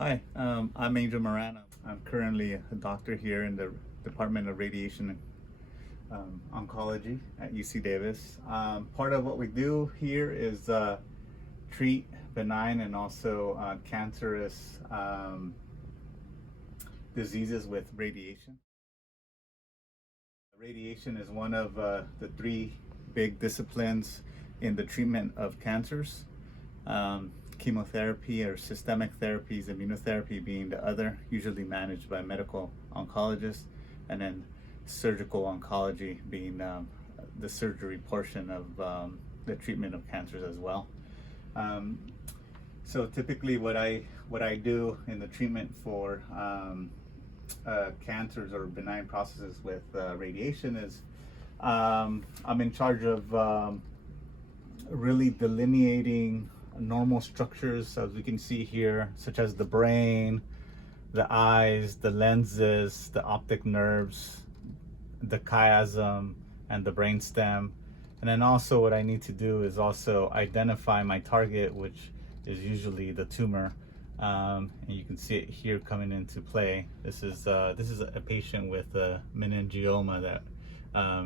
Hi, I'm Angel Moran. I'm currently a doctor here in the Department of Radiation and Oncology at UC Davis. Part of what we do here is treat benign and also cancerous diseases with radiation. Radiation is one of the three big disciplines in the treatment of cancers. Chemotherapy or systemic therapies, immunotherapy being the other, usually managed by medical oncologists, and then surgical oncology being the surgery portion of the treatment of cancers as well. So typically what I do in the treatment for cancers or benign processes with radiation is I'm in charge of really delineating normal structures, as we can see here, such as the brain, the eyes, the lenses, the optic nerves, the chiasm, and the brainstem. And then also what I need to do is also identify my target, which is usually the tumor. And you can see it here coming into play. This is a patient with a meningioma that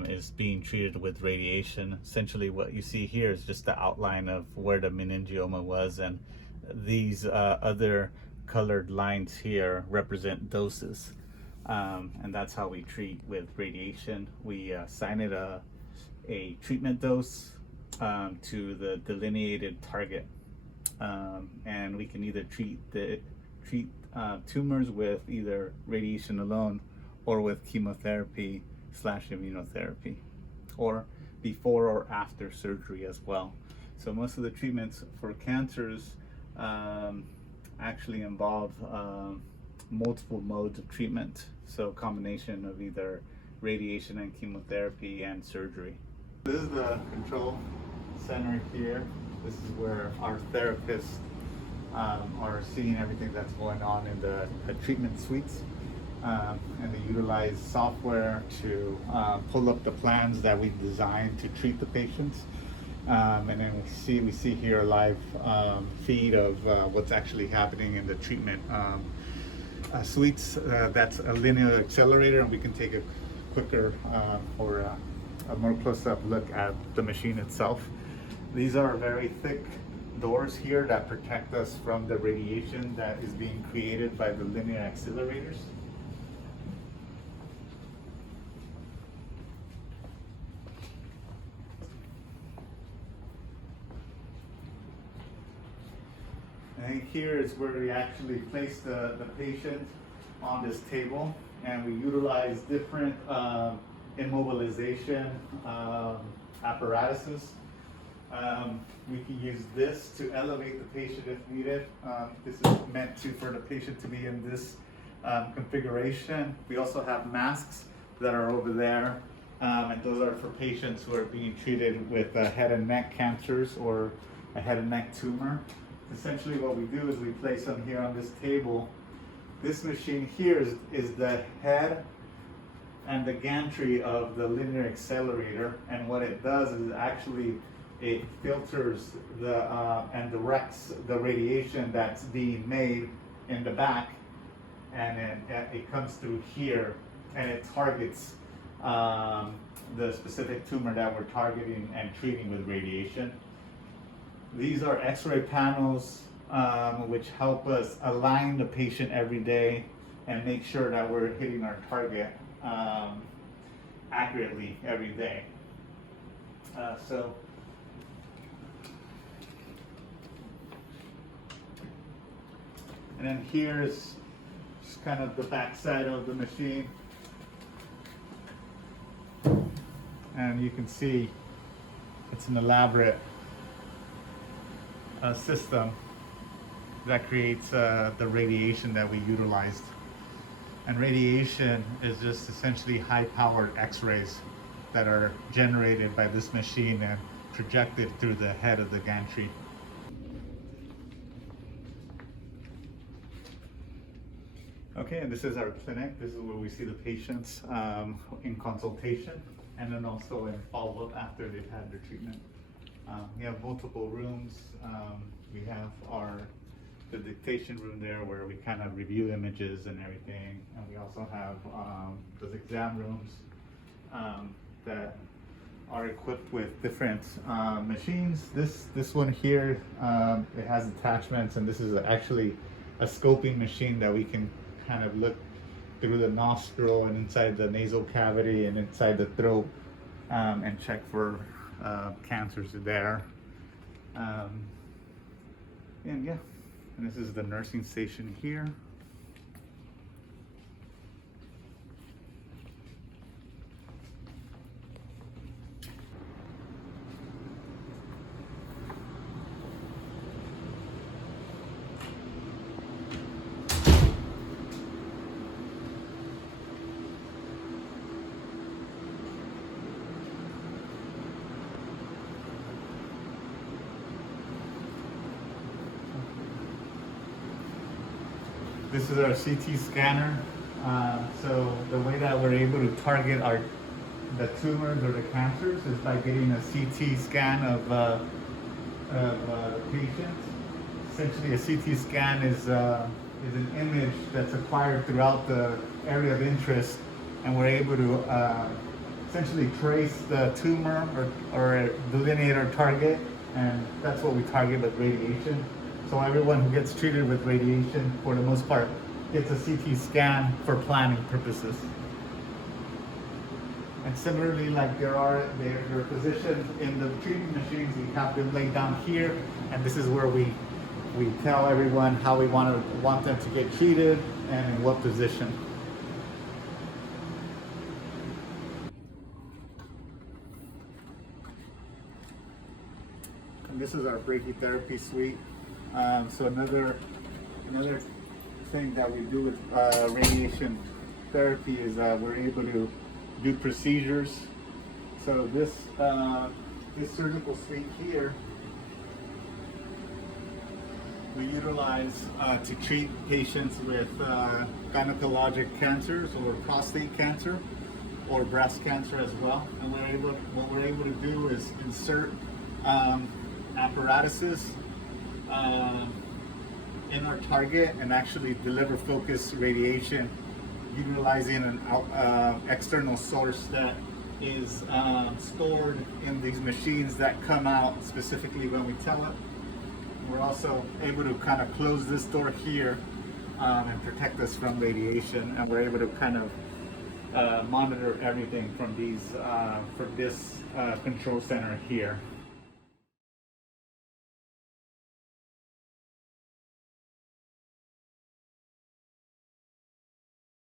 is being treated with radiation. Essentially what you see here is just the outline of where the meningioma was, and these other colored lines here represent doses. And that's how we treat with radiation. We assign it a treatment dose to the delineated target. And we can either treat tumors with either radiation alone or with chemotherapy / immunotherapy, or before or after surgery as well. So most of the treatments for cancers actually involve multiple modes of treatment, so a combination of either radiation and chemotherapy and surgery. This is the control center here. This is where our therapists are seeing everything that's going on in the treatment suites. And they utilize software to pull up the plans that we designed to treat the patients. And then we see here a live feed of what's actually happening in the treatment suites. That's a linear accelerator, and we can take a quicker or a more close-up look at the machine itself. These are very thick doors here that protect us from the radiation that is being created by the linear accelerators. And here is where we actually place the patient on this table, and we utilize different immobilization apparatuses. We can use this to elevate the patient if needed. This is meant for the patient to be in this configuration. We also have masks that are over there, and those are for patients who are being treated with head and neck cancers or a head and neck tumor. Essentially what we do is we place them here on this table. This machine here is the head and the gantry of the linear accelerator, and what it does is actually it filters and directs the radiation that's being made in the back, and it comes through here and it targets the specific tumor that we're targeting and treating with radiation. These are X-ray panels which help us align the patient every day and make sure that we're hitting our target accurately every day. And then here's just kind of the back side of the machine. And you can see it's an elaborate system that creates the radiation that we utilized. And radiation is just essentially high-powered X-rays that are generated by this machine and projected through the head of the gantry. Okay, and this is our clinic. This is where we see the patients in consultation, and then also in follow-up after they've had their treatment. We have multiple rooms. We have our the dictation room there where we kind of review images and everything. And we also have those exam rooms that are equipped with different machines. This one here, it has attachments, and this is actually a scoping machine that we can kind of look through the nostril and inside the nasal cavity and inside the throat and check for cancers there. And yeah, and this is the nursing station here. This is our CT scanner. So the way that we're able to target the tumors or the cancers is by getting a CT scan of the patient. Essentially, a CT scan is an image that's acquired throughout the area of interest, and we're able to essentially trace the tumor or delineate our target, and that's what we target with radiation. So everyone who gets treated with radiation, for the most part, gets a CT scan for planning purposes. And similarly, like they're positioned in the treatment machines, we have them laid down here, and this is where we tell everyone how we want them to get treated and in what position. And this is our brachytherapy suite. So another thing that we do with radiation therapy is we're able to do procedures. So this surgical suite here we utilize to treat patients with gynecologic cancers or prostate cancer or breast cancer as well. And what we're able to do is insert apparatuses in our target and actually deliver focused radiation utilizing an external source that is stored in these machines that come out specifically when we tell it. We're also able to kind of close this door here and protect us from radiation, and we're able to kind of monitor everything from this control center here.